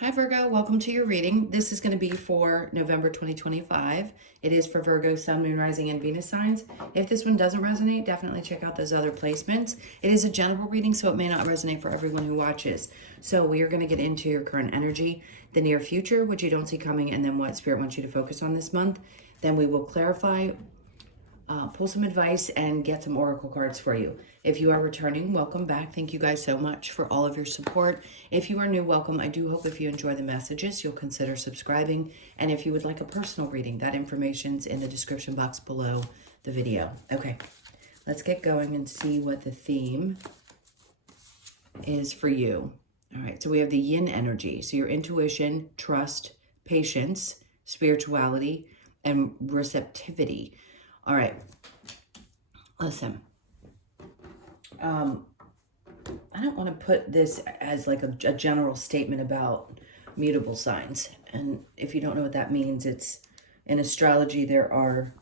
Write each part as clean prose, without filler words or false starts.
Hi Virgo, welcome to your reading. This is going to be for November 2025. It is for Virgo, Sun, Moon, Rising, and Venus signs. If this one doesn't resonate, definitely check out those other placements. It is a general reading, so it may not resonate for everyone who watches. So we are going to get into your current energy, the near future, which you don't see coming, and then what Spirit wants you to focus on this month. Then we will clarify, pull some advice, and get some oracle cards for you. If you are returning, welcome back. Thank you guys so much for all of your support. If you are new, welcome. I do hope if you enjoy the messages, you'll consider subscribing. And if you would like a personal reading, that information's in the description box below the video. Okay, let's get going and see what the theme is for you. All right, so we have the yin energy. So your intuition, trust, patience, spirituality, and receptivity. All right, listen. I don't want to put this as like a general statement about mutable signs. And if you don't know what that means, it's in astrology, there are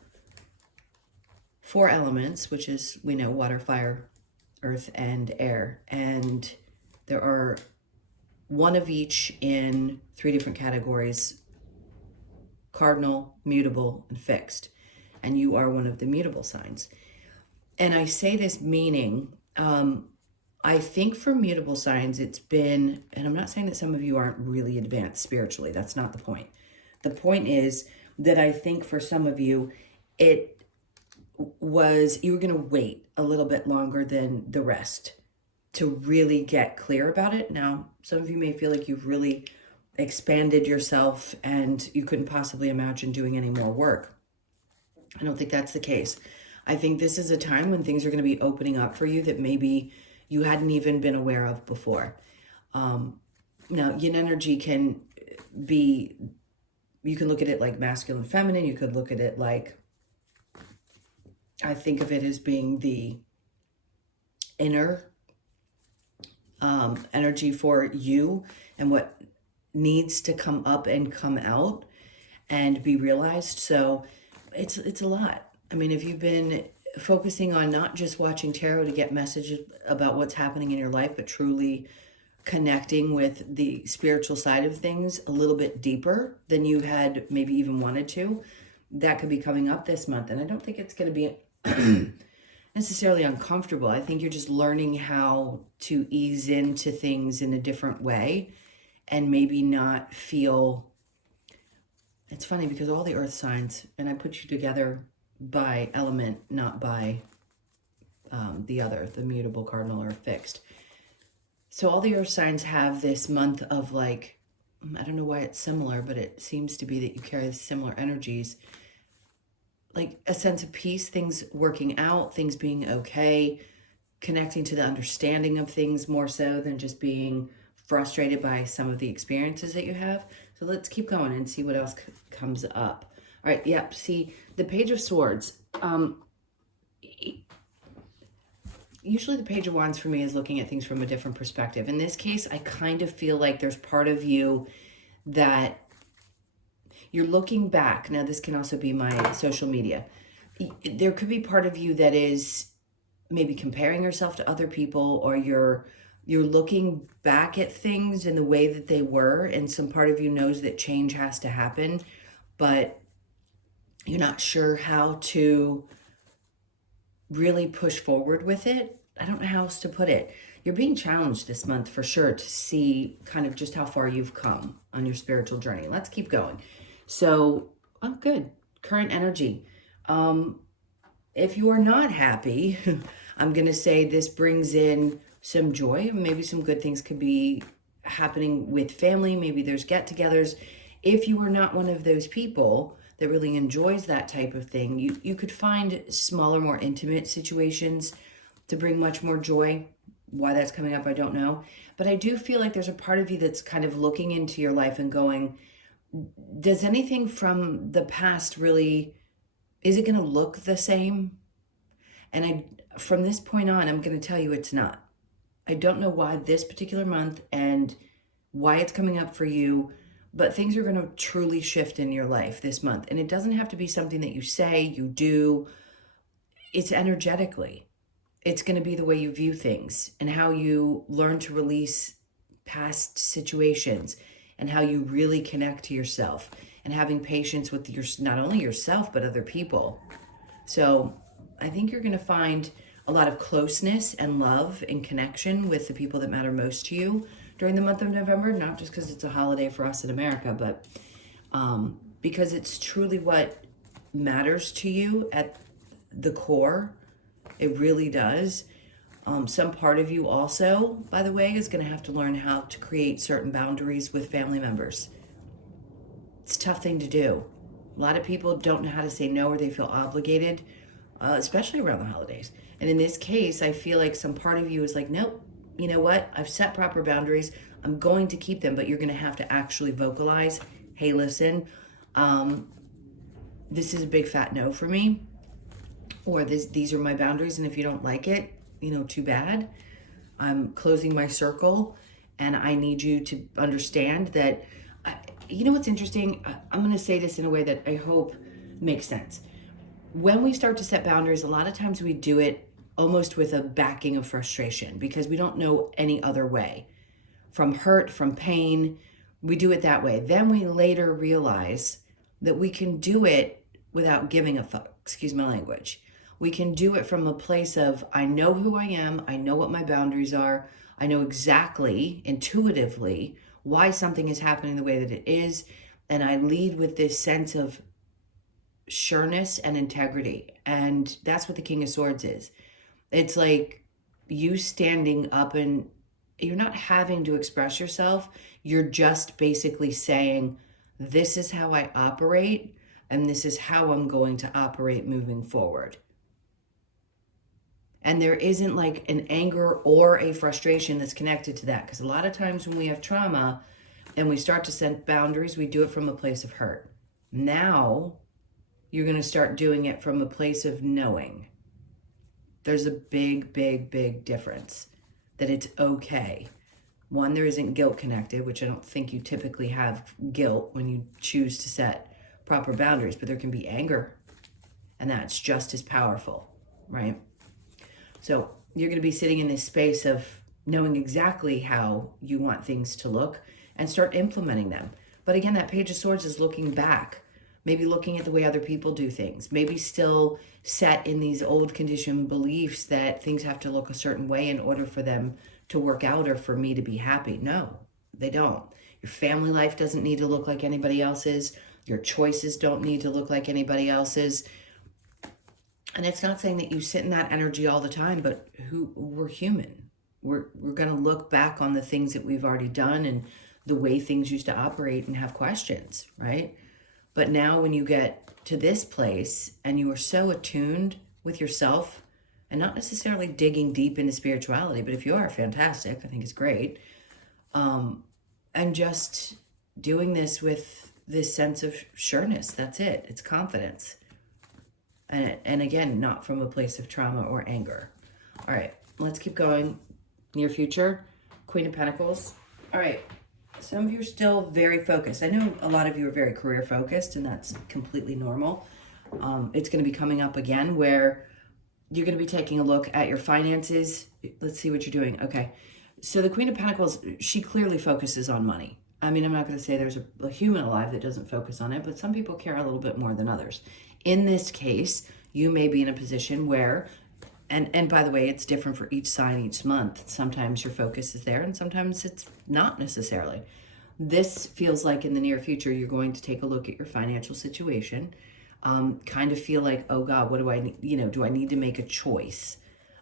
4 elements, which is, we know, water, fire, earth, and air. And there are one of each in 3 different categories: cardinal, mutable, and fixed. And you are one of the mutable signs. And I say this meaning, I think for mutable signs, it's been, and I'm not saying that some of you aren't really advanced spiritually. That's not the point. The point is that I think for some of you, it was, you were going to wait a little bit longer than the rest to really get clear about it. Now, some of you may feel like you've really expanded yourself and you couldn't possibly imagine doing any more work. I don't think that's the case. I think this is a time when things are going to be opening up for you that maybe you hadn't even been aware of before. Now, yin energy can be, you can look at it like masculine, feminine. You could look at it like, I think of it as being the inner energy for you and what needs to come up and come out and be realized. So it's a lot. I mean, if you've been focusing on not just watching tarot to get messages about what's happening in your life, but truly connecting with the spiritual side of things a little bit deeper than you had maybe even wanted to, that could be coming up this month. And I don't think it's going to be necessarily uncomfortable. I think you're just learning how to ease into things in a different way and maybe not feel. It's funny because all the earth signs, and I put you together by element, not by the mutable, cardinal, or fixed. So all the earth signs have this month of like, I don't know why it's similar, but it seems to be that you carry similar energies, like a sense of peace, things working out, things being okay, connecting to the understanding of things more so than just being frustrated by some of the experiences that you have. So let's keep going and see what else comes up. All right, yep, see, the Page of Swords. Usually the Page of Wands for me is looking at things from a different perspective. In this case, I kind of feel like there's part of you that you're looking back. Now, this can also be my social media. There could be part of you that is maybe comparing yourself to other people, or you're looking back at things in the way that they were, and some part of you knows that change has to happen, but you're not sure how to really push forward with it. I don't know how else to put it. You're being challenged this month for sure to see kind of just how far you've come on your spiritual journey. Let's keep going. So, oh, good. Current energy. If you are not happy, I'm going to say this brings in some joy. Maybe some good things could be happening with family. Maybe there's get-togethers. If you are not one of those people that really enjoys that type of thing, you could find smaller, more intimate situations to bring much more joy. Why that's coming up, I don't know. But I do feel like there's a part of you that's kind of looking into your life and going, does anything from the past really, is it going to look the same? And from this point on, I'm going to tell you it's not. I don't know why this particular month and why it's coming up for you, but things are going to truly shift in your life this month. And it doesn't have to be something that you say, you do. It's energetically. It's going to be the way you view things and how you learn to release past situations. and how you really connect to yourself and having patience with not only yourself, but other people. So I think you're going to find a lot of closeness and love and connection with the people that matter most to you during the month of November, not just because it's a holiday for us in America, but because it's truly what matters to you at the core. It really does. Some part of you also, by the way, is going to have to learn how to create certain boundaries with family members. It's a tough thing to do. A lot of people don't know how to say no, or they feel obligated, especially around the holidays. And in this case, I feel like some part of you is like, nope, you know what? I've set proper boundaries. I'm going to keep them, but you're going to have to actually vocalize, hey, listen, this is a big fat no for me, or these are my boundaries, and if you don't like it, too bad. I'm closing my circle, and I need you to understand that. What's interesting? I'm going to say this in a way that I hope makes sense. When we start to set boundaries, a lot of times we do it almost with a backing of frustration because we don't know any other way. From hurt, from pain, we do it that way. Then we later realize that we can do it without giving a fuck. Excuse my language. We can do it from a place of, I know who I am. I know what my boundaries are. I know exactly, intuitively, why something is happening the way that it is. And I lead with this sense of sureness and integrity. And that's what the King of Swords is. It's like you standing up, and you're not having to express yourself. You're just basically saying, this is how I operate, and this is how I'm going to operate moving forward. And there isn't like an anger or a frustration that's connected to that. Because a lot of times when we have trauma and we start to set boundaries, we do it from a place of hurt. Now you're going to start doing it from a place of knowing. There's a big, big, big difference. That it's okay. One, there isn't guilt connected, which I don't think you typically have guilt when you choose to set proper boundaries, but there can be anger. And that's just as powerful, right? So you're going to be sitting in this space of knowing exactly how you want things to look and start implementing them. But again, that Page of Swords is looking back, maybe looking at the way other people do things, maybe still set in these old conditioned beliefs that things have to look a certain way in order for them to work out or for me to be happy. No, they don't. Your family life doesn't need to look like anybody else's. Your choices don't need to look like anybody else's. And it's not saying that you sit in that energy all the time, but we're human. We're going to look back on the things that we've already done and the way things used to operate and have questions, right? But now when you get to this place and you are so attuned with yourself and not necessarily digging deep into spirituality, but if you are, fantastic, I think it's great. And just doing this with this sense of sureness, that's it. It's confidence. And again, not from a place of trauma or anger. All right, let's keep going. Near future, Queen of Pentacles. All right, some of you are still very focused. I know a lot of you are very career focused, and that's completely normal. It's going to be coming up again where you're going to be taking a look at your finances. Let's see what you're doing. Okay, so the Queen of Pentacles, she clearly focuses on money. I mean, I'm not going to say there's a human alive that doesn't focus on it, but some people care a little bit more than others. In this case, you may be in a position where, and by the way, it's different for each sign each month. Sometimes your focus is there and sometimes it's not necessarily. This feels like in the near future, you're going to take a look at your financial situation, kind of feel like, oh God, what do I need? Do I need to make a choice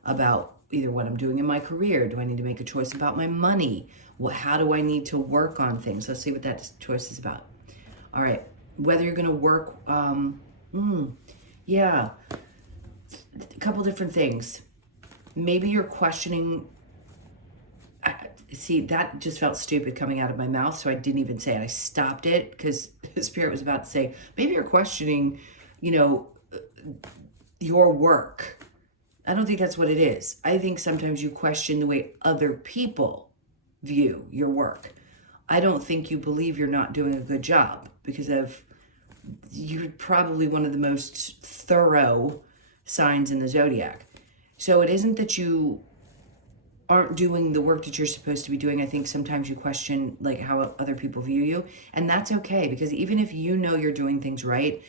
about either what I'm doing in my career? Do I need to make a choice about my money? How do I need to work on things? Let's see what that choice is about. All right, whether you're going to work, yeah, a couple different things. Maybe you're questioning. See, that just felt stupid coming out of my mouth, so I didn't even say it. I stopped it because the Spirit was about to say, maybe you're questioning, your work. I don't think that's what it is. I think sometimes you question the way other people view your work. I don't think you believe you're not doing a good job because you're probably one of the most thorough signs in the zodiac. So it isn't that you aren't doing the work that you're supposed to be doing. I think sometimes you question like how other people view you, and that's okay, because even if you know you're doing things right,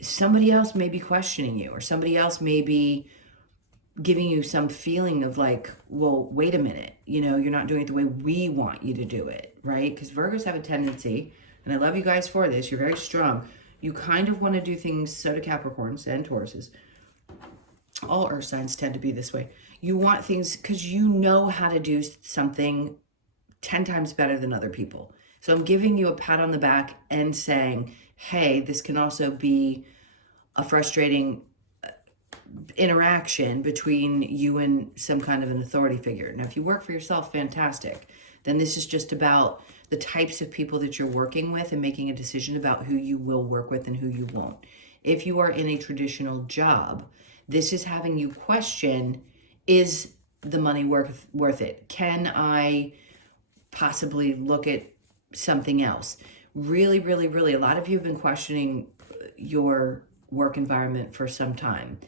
somebody else may be questioning you, or somebody else may be giving you some feeling of like, well, wait a minute, you're not doing it the way we want you to do it, right? Because Virgos have a tendency, and I love you guys for this, you're very strong. You kind of want to do things, so do Capricorns and Tauruses. All earth signs tend to be this way. You want things because you know how to do something 10 times better than other people. So I'm giving you a pat on the back and saying, hey, this can also be a frustrating interaction between you and some kind of an authority figure. Now, if you work for yourself, fantastic. Then this is just about the types of people that you're working with and making a decision about who you will work with and who you won't. If you are in a traditional job, this is having you question, is the money worth it? Can I possibly look at something else? Really, really, really, a lot of you have been questioning your work environment for some time.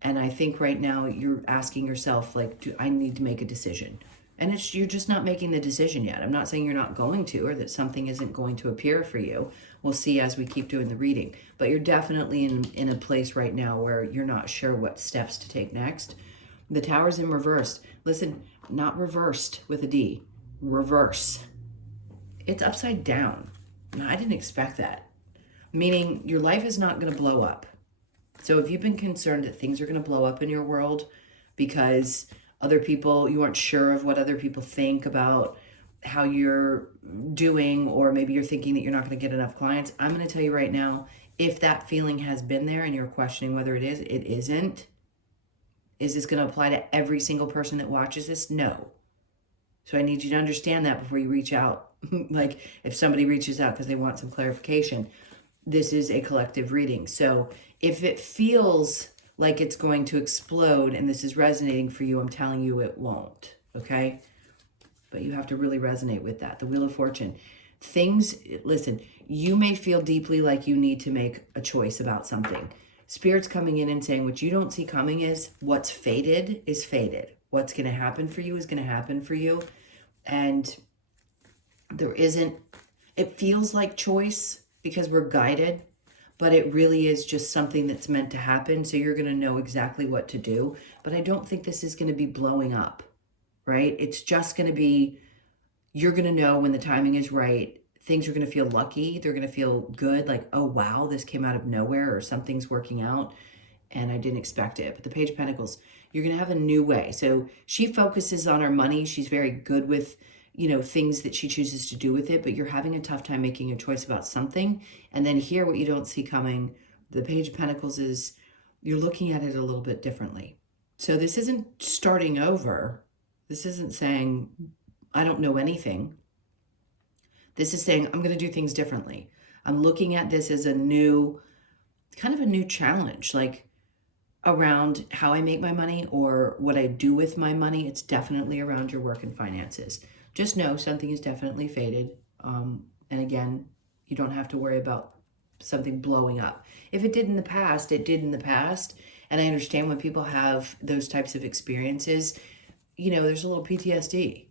And I think right now you're asking yourself, like, do I need to make a decision? And you're just not making the decision yet. I'm not saying you're not going to, or that something isn't going to appear for you. We'll see as we keep doing the reading. But you're definitely in a place right now where you're not sure what steps to take next. The Tower's in reverse. Listen, not reversed with a D. Reverse. It's upside down. I didn't expect that. Meaning your life is not going to blow up. So if you've been concerned that things are going to blow up in your world because other people, you aren't sure of what other people think about how you're doing, or maybe you're thinking that you're not going to get enough clients, I'm going to tell you right now, if that feeling has been there and you're questioning whether it is, it isn't. Is this going to apply to every single person that watches this? No. So I need you to understand that before you reach out. Like if somebody reaches out because they want some clarification, this is a collective reading. So if it feels like it's going to explode and this is resonating for you, I'm telling you it won't, okay? But you have to really resonate with that. The Wheel of Fortune. Listen, you may feel deeply like you need to make a choice about something. Spirit's coming in and saying what you don't see coming is what's fated is fated. What's going to happen for you is going to happen for you. And it feels like choice because we're guided, but it really is just something that's meant to happen. So you're going to know exactly what to do. But I don't think this is going to be blowing up, right? It's just going to be, you're going to know when the timing is right. Things are going to feel lucky. They're going to feel good. Like, oh, wow, this came out of nowhere, or something's working out and I didn't expect it. But the Page of Pentacles, you're going to have a new way. So she focuses on her money. She's very good with things that she chooses to do with it, but you're having a tough time making a choice about something. And then here, what you don't see coming, the Page of Pentacles is you're looking at it a little bit differently. So this isn't starting over. This isn't saying, I don't know anything. This is saying, I'm going to do things differently. I'm looking at this as kind of a new challenge, like around how I make my money or what I do with my money. It's definitely around your work and finances. Just know something is definitely fated. And again, you don't have to worry about something blowing up. If it did in the past, it did in the past. And I understand when people have those types of experiences, there's a little PTSD.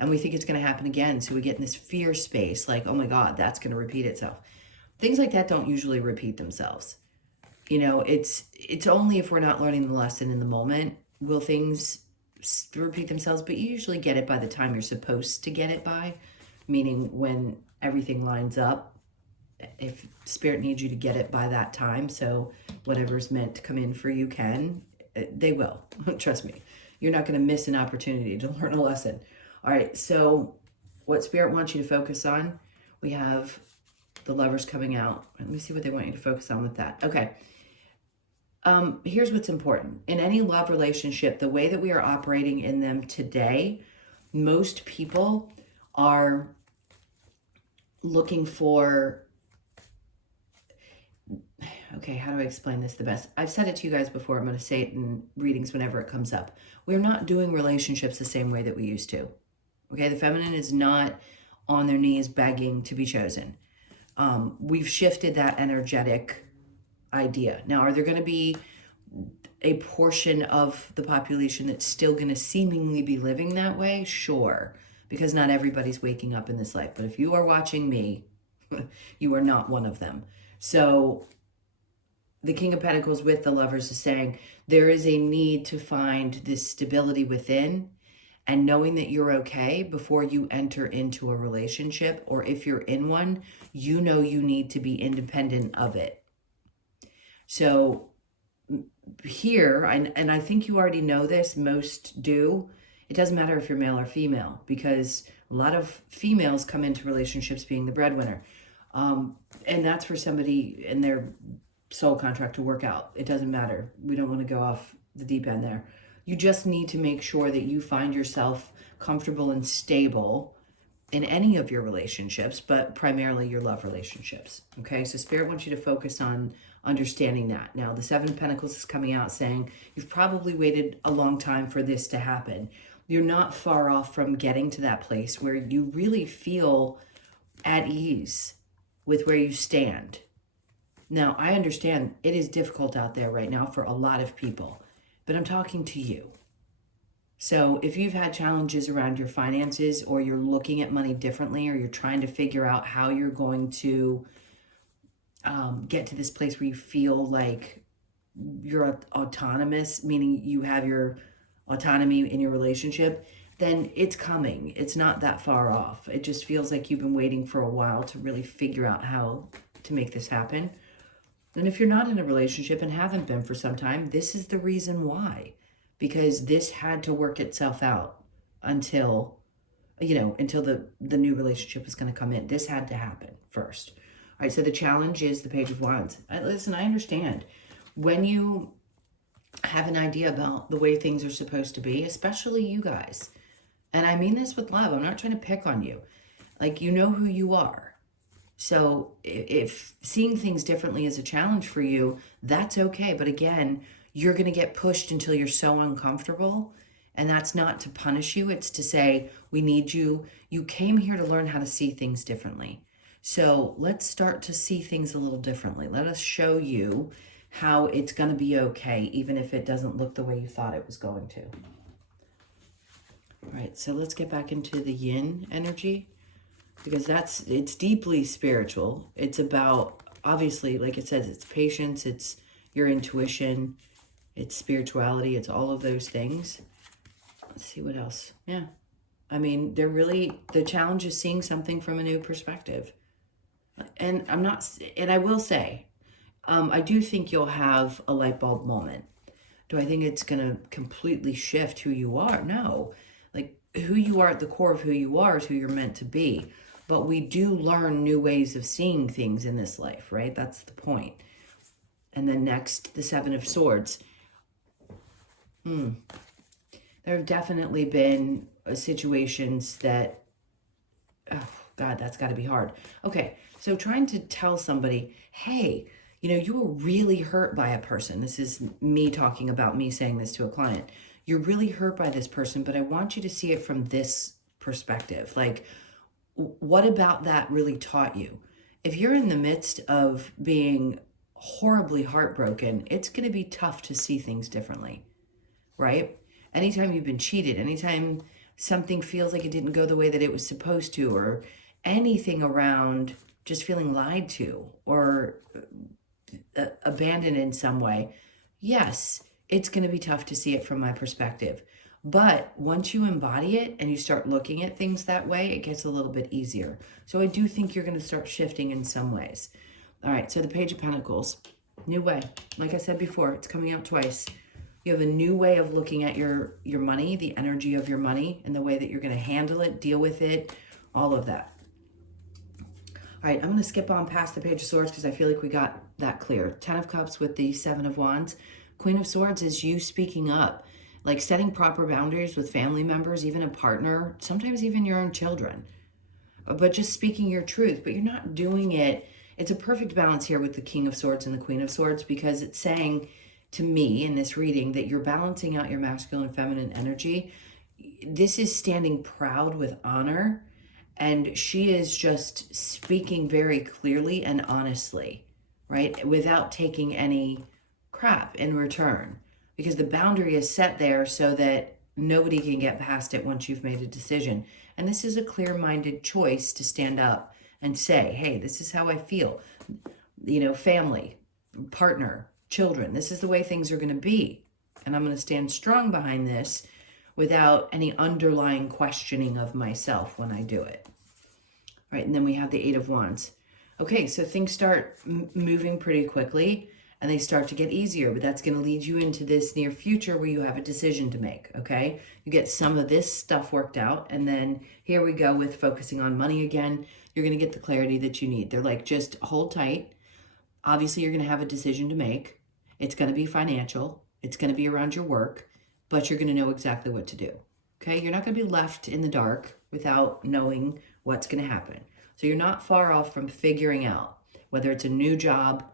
And we think it's going to happen again. So we get in this fear space, like, oh my God, that's going to repeat itself. Things like that don't usually repeat themselves. It's only if we're not learning the lesson in the moment will things repeat themselves, but you usually get it by the time you're supposed to get it by, meaning when everything lines up. If Spirit needs you to get it by that time, so whatever's meant to come in for you they will. Trust me. You're not going to miss an opportunity to learn a lesson. All right, so what Spirit wants you to focus on, we have the Lovers coming out. Let me see what they want you to focus on with that. Okay. Here's what's important. In any love relationship, the way that we are operating in them today, most people are looking for, okay, how do I explain this the best? I've said it to you guys before. I'm going to say it in readings whenever it comes up. We're not doing relationships the same way that we used to. Okay, the feminine is not on their knees begging to be chosen. We've shifted that energetic idea. Now, are there going to be a portion of the population that's still going to seemingly be living that way, sure, because not everybody's waking up in this life. But if you are watching me, you are not one of them. So the King of Pentacles with the Lovers is saying there is a need to find this stability within and knowing that you're okay before you enter into a relationship, or if you're in one, you know you need to be independent of it. So here, and I think you already know this, most do, it doesn't matter if you're male or female, because a lot of females come into relationships being the breadwinner. And that's for somebody in their soul contract to work out. It doesn't matter. We don't want to go off the deep end there. You just need to make sure that you find yourself comfortable and stable in any of your relationships, but primarily your love relationships. Okay, so Spirit wants you to focus on understanding that. Now, the Seven of Pentacles is coming out saying you've probably waited a long time for this to happen. You're not far off from getting to that place where you really feel at ease with where you stand. Now, I understand it is difficult out there right now for a lot of people, but I'm talking to you. So if you've had challenges around your finances, or you're looking at money differently, or you're trying to figure out how you're going to get to this place where you feel like you're autonomous, meaning you have your autonomy in your relationship, then it's coming. It's not that far off. It just feels like you've been waiting for a while to really figure out how to make this happen. And if you're not in a relationship and haven't been for some time, this is the reason why. Because this had to work itself out until the new relationship is going to come in. This had to happen first. All right, so the challenge is the Page of Wands. Listen, I understand. When you have an idea about the way things are supposed to be, especially you guys, and I mean this with love, I'm not trying to pick on you. Like, you know who you are. So if seeing things differently is a challenge for you, that's okay. But again, you're going to get pushed until you're so uncomfortable. And that's not to punish you. It's to say, we need you. You came here to learn how to see things differently. So let's start to see things a little differently. Let us show you how it's going to be okay, even if it doesn't look the way you thought it was going to. All right, so let's get back into the yin energy, because it's deeply spiritual. It's about, obviously, like it says, it's patience, it's your intuition, it's spirituality, it's all of those things. Let's see what else. Yeah. I mean, the challenge is seeing something from a new perspective. And I will say, I do think you'll have a light bulb moment. Do I think it's going to completely shift who you are? No. Like, who you are at the core of who you are is who you're meant to be. But we do learn new ways of seeing things in this life, right? That's the point. And then next, the Seven of Swords. There have definitely been situations that, oh God, that's got to be hard. Okay, so trying to tell somebody, hey, you were really hurt by a person. This is me talking about me saying this to a client. You're really hurt by this person, but I want you to see it from this perspective. Like, what about that really taught you? If you're in the midst of being horribly heartbroken, it's going to be tough to see things differently, right? Anytime you've been cheated, anytime something feels like it didn't go the way that it was supposed to, or anything around just feeling lied to or abandoned in some way, yes, it's going to be tough to see it from my perspective. But once you embody it and you start looking at things that way, it gets a little bit easier. So I do think you're going to start shifting in some ways. All right, so the Page of Pentacles, new way. Like I said before, it's coming out twice. You have a new way of looking at your money, the energy of your money, and the way that you're going to handle it, deal with it, all of that. All right, I'm going to skip on past the Page of Swords because I feel like we got that clear. 10 of Cups with the 7 of Wands. Queen of Swords is you speaking up, like setting proper boundaries with family members, even a partner, sometimes even your own children. But just speaking your truth, but you're not doing it. It's a perfect balance here with the King of Swords and the Queen of Swords, because it's saying to me in this reading that you're balancing out your masculine and feminine energy. This is standing proud with honor, and she is just speaking very clearly and honestly, right? Without taking any crap in return. because the boundary is set there so that nobody can get past it once you've made a decision. And this is a clear-minded choice to stand up and say, hey, this is how I feel. You know, family, partner, children, this is the way things are going to be. And I'm going to stand strong behind this without any underlying questioning of myself when I do it. All right, and then we have the Eight of Wands. Okay, so things start moving pretty quickly and they start to get easier, but that's going to lead you into this near future where you have a decision to make, okay? You get some of this stuff worked out, and then here we go with focusing on money again. You're going to get the clarity that you need. They're like, just hold tight. Obviously, you're going to have a decision to make. It's going to be financial. It's going to be around your work, but you're going to know exactly what to do, okay? You're not going to be left in the dark without knowing what's going to happen. So you're not far off from figuring out whether it's a new job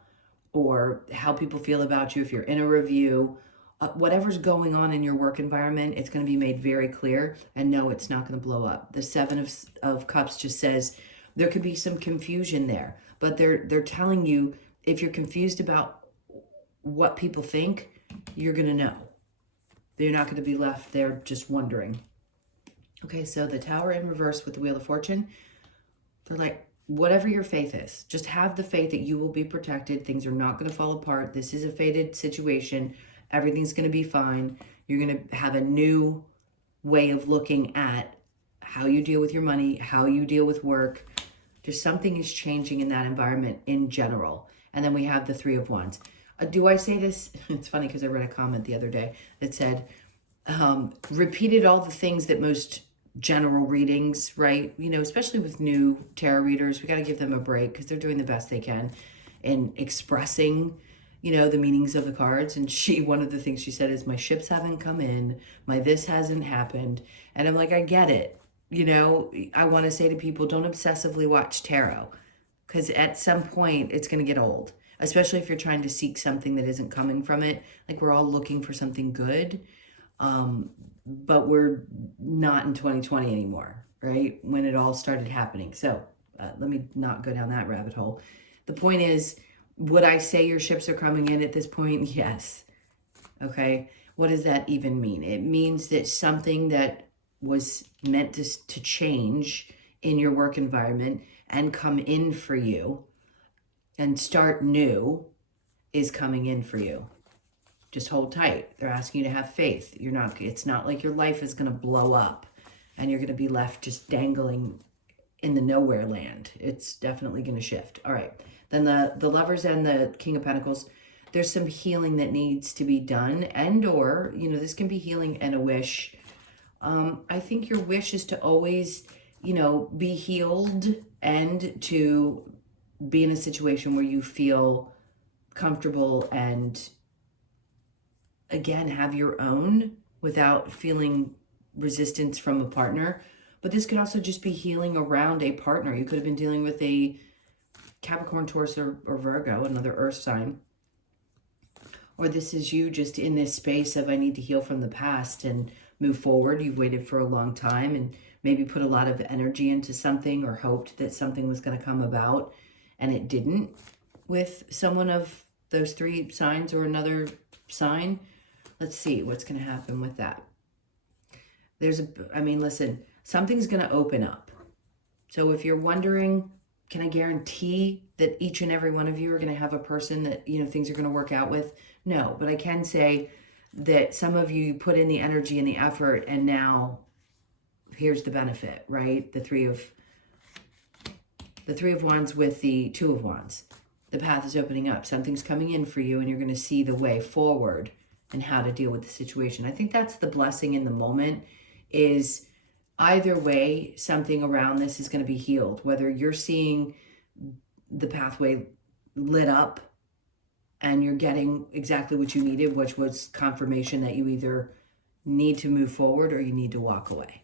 or how people feel about you if you're in a review. Whatever's going on in your work environment, it's going to be made very clear, and no, it's not going to blow up. The Seven of Cups just says there could be some confusion there, but they're telling you if you're confused about what people think, you're going to know. You're not going to be left there just wondering. Okay, so the Tower in reverse with the Wheel of Fortune, they're like, whatever your faith is, just have the faith that you will be protected. Things are not going to fall apart. This is a fated situation. Everything's going to be fine. You're going to have a new way of looking at how you deal with your money, how you deal with work. Just something is changing in that environment in general. And then we have the Three of Wands. Do I say this? It's funny because I read a comment the other day that said, repeated all the things that most general readings, right? You know, especially with new tarot readers, we got to give them a break because they're doing the best they can in expressing, you know, the meanings of the cards. And one of the things she said is, my ships haven't come in, my this hasn't happened. And I'm like, I get it. You know, I want to say to people, don't obsessively watch tarot because at some point it's going to get old, especially if you're trying to seek something that isn't coming from it. Like, we're all looking for something good. But we're not in 2020 anymore, right? When it all started happening. So let me not go down that rabbit hole. The point is, would I say your ships are coming in at this point? Yes. Okay. What does that even mean? It means that something that was meant to change in your work environment and come in for you and start new is coming in for you. Just hold tight. They're asking you to have faith. It's not like your life is going to blow up and you're going to be left just dangling in the nowhere land. It's definitely going to shift. All right. Then the Lovers and the King of Pentacles, there's some healing that needs to be done, and or, you know, this can be healing and a wish. I think your wish is to always, you know, be healed and to be in a situation where you feel comfortable and, again, have your own without feeling resistance from a partner. But this could also just be healing around a partner. You could have been dealing with a Capricorn, Taurus, or Virgo, another earth sign. Or this is you just in this space of, I need to heal from the past and move forward. You've waited for a long time and maybe put a lot of energy into something or hoped that something was going to come about, and it didn't with someone of those three signs or another sign. Let's see what's going to happen with that. Listen, something's going to open up. So if you're wondering, can I guarantee that each and every one of you are going to have a person that, you know, things are going to work out with? No, but I can say that some of you put in the energy and the effort, and now here's the benefit, right? The Three of Wands with the Two of Wands. The path is opening up. Something's coming in for you, and you're going to see the way forward and how to deal with the situation. I think that's the blessing in the moment, is either way, something around this is going to be healed. Whether you're seeing the pathway lit up and you're getting exactly what you needed, which was confirmation that you either need to move forward or you need to walk away.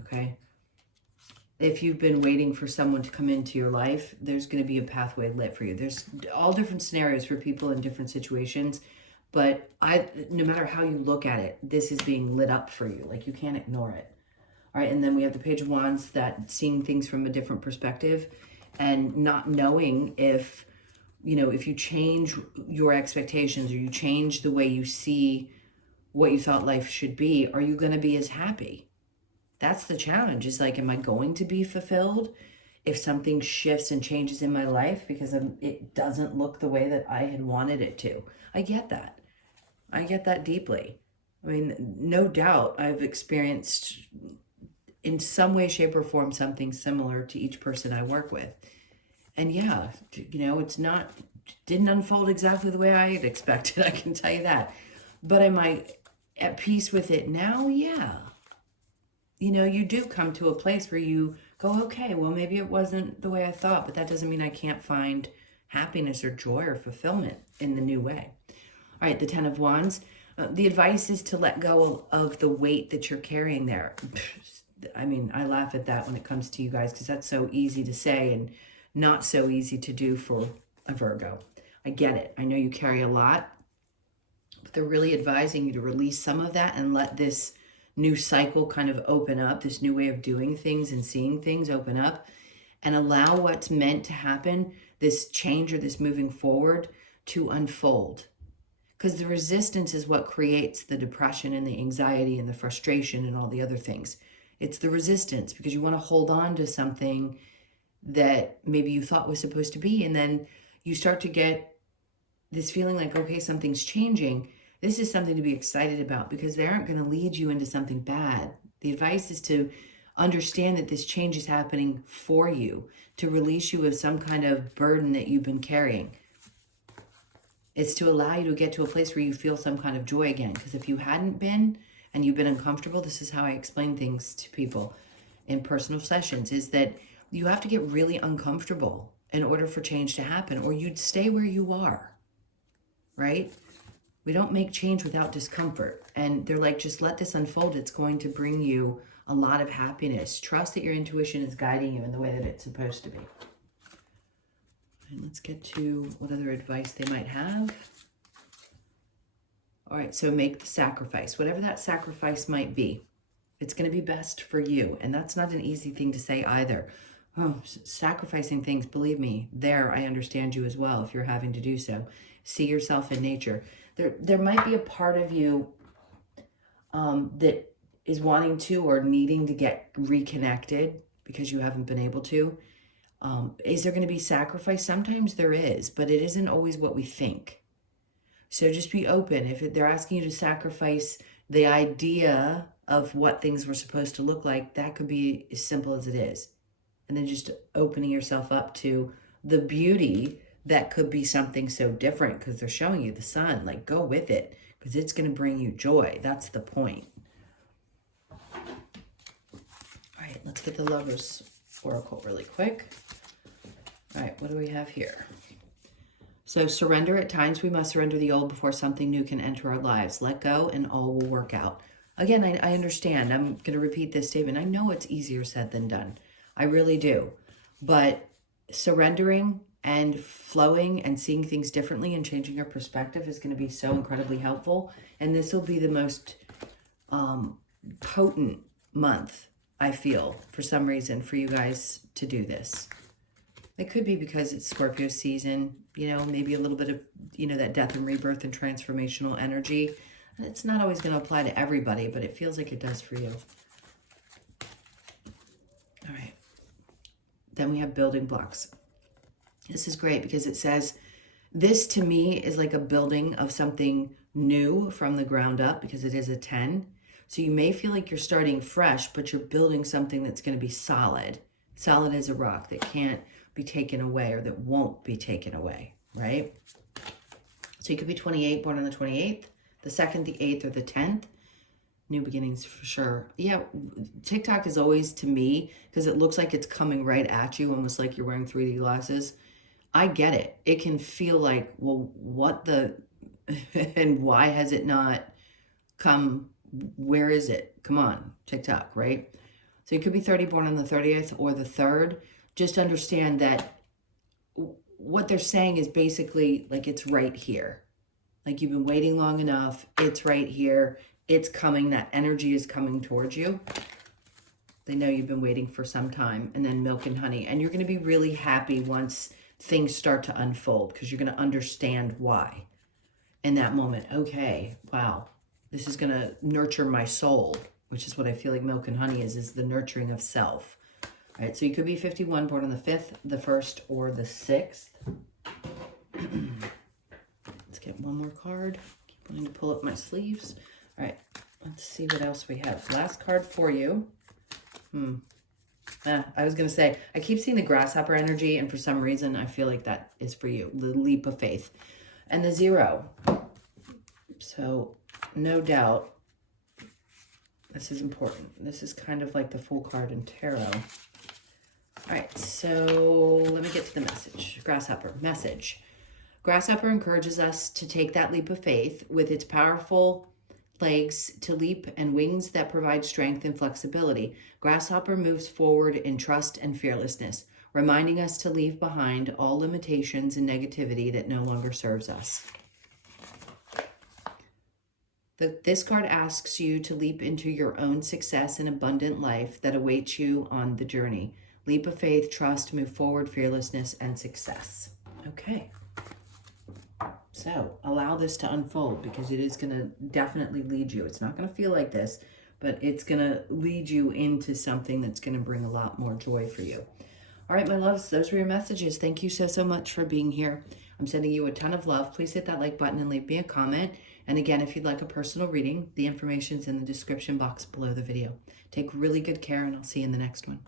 Okay? If you've been waiting for someone to come into your life, there's going to be a pathway lit for you. There's all different scenarios for people in different situations. But no matter how you look at it, this is being lit up for you. Like, you can't ignore it. All right, and then we have the Page of Wands, that seeing things from a different perspective and not knowing if you know, if you change your expectations or you change the way you see what you thought life should be, are you going to be as happy? That's the challenge. Is like, am I going to be fulfilled if something shifts and changes in my life because it doesn't look the way that I had wanted it to? I get that. I get that deeply. I mean, no doubt I've experienced in some way, shape, or form something similar to each person I work with. And yeah, you know, didn't unfold exactly the way I had expected, I can tell you that. But am I at peace with it now? Yeah. You know, you do come to a place where you go, okay, well, maybe it wasn't the way I thought, but that doesn't mean I can't find happiness or joy or fulfillment in the new way. All right, the 10 of Wands. The advice is to let go of the weight that you're carrying there. I mean, I laugh at that when it comes to you guys because that's so easy to say and not so easy to do for a Virgo. I get it. I know you carry a lot, but they're really advising you to release some of that and let this new cycle kind of open up, this new way of doing things and seeing things open up, and allow what's meant to happen, this change or this moving forward, to unfold. Because the resistance is what creates the depression and the anxiety and the frustration and all the other things. It's the resistance because you want to hold on to something that maybe you thought was supposed to be, and then you start to get this feeling like, okay, something's changing. This is something to be excited about because they aren't going to lead you into something bad. The advice is to understand that this change is happening for you, to release you of some kind of burden that you've been carrying. It's to allow you to get to a place where you feel some kind of joy again. Because if you hadn't been and you've been uncomfortable, this is how I explain things to people in personal sessions, is that you have to get really uncomfortable in order for change to happen, or you'd stay where you are, right? We don't make change without discomfort. And they're like, just let this unfold. It's going to bring you a lot of happiness. Trust that your intuition is guiding you in the way that it's supposed to be. And let's get to what other advice they might have. All right, so make the sacrifice. Whatever that sacrifice might be, it's going to be best for you. And that's not an easy thing to say either. Oh, sacrificing things, believe me, there I understand you as well if you're having to do so. See yourself in nature. There might be a part of you that is wanting to or needing to get reconnected because you haven't been able to. Is there going to be sacrifice? Sometimes there is, but it isn't always what we think. So just be open. If they're asking you to sacrifice the idea of what things were supposed to look like, that could be as simple as it is. And then just opening yourself up to the beauty that could be something so different because they're showing you the sun. Like, go with it because it's going to bring you joy. That's the point. All right, let's get the Lovers Oracle really quick. All right, what do we have here? So surrender. At times we must surrender the old before something new can enter our lives. Let go and all will work out. Again, I understand. I'm going to repeat this statement. I know it's easier said than done. I really do. But surrendering and flowing and seeing things differently and changing your perspective is going to be so incredibly helpful. And this will be the most potent month, I feel, for some reason, for you guys to do this. It could be because it's Scorpio season, you know, maybe a little bit of, you know, that death and rebirth and transformational energy. And it's not always going to apply to everybody, but it feels like it does for you. All right. Then we have building blocks. This is great because it says, this to me is like a building of something new from the ground up because it is a 10. So you may feel like you're starting fresh, but you're building something that's going to be solid. Solid as a rock that can't be taken away or that won't be taken away, right? So you could be 28, born on the 28th, the 2nd, the 8th, or the 10th. New beginnings for sure. Yeah, TikTok is always, to me, because it looks like it's coming right at you, almost like you're wearing 3D glasses. I get it. It can feel like, well, what the, and why has it not come? Where is it? Come on, TikTok, right? So you could be 30, born on the 30th or the 3rd. Just understand that what they're saying is basically like it's right here. Like you've been waiting long enough. It's right here. It's coming. That energy is coming towards you. They know you've been waiting for some time. And then milk and honey. And you're going to be really happy once things start to unfold, because you're going to understand why in that moment. Okay, wow, this is going to nurture my soul, which is what I feel like Milk and Honey is the nurturing of self. All right, so you could be 51, born on the 5th, the 1st, or the 6th. Let's get one more card. Keep wanting to pull up my sleeves. All right, let's see what else we have. Last card for you. I was going to say, I keep seeing the grasshopper energy, and for some reason, I feel like that is for you. The leap of faith. And the 0. So, no doubt, this is important. This is kind of like the Fool card in tarot. All right, so let me get to the message. Grasshopper, message. Grasshopper encourages us to take that leap of faith with its powerful legs to leap and wings that provide strength and flexibility. Grasshopper moves forward in trust and fearlessness, reminding us to leave behind all limitations and negativity that no longer serves us. This card asks you to leap into your own success and abundant life that awaits you on the journey. Leap of faith, trust, move forward, fearlessness, and success. Okay. So allow this to unfold, because it is going to definitely lead you. It's not going to feel like this, but it's going to lead you into something that's going to bring a lot more joy for you. All right, my loves, those were your messages. Thank you so much for being here. I'm sending you a ton of love. Please hit that like button and leave me a comment. And again, if you'd like a personal reading, the information is in the description box below the video. Take really good care, and I'll see you in the next one.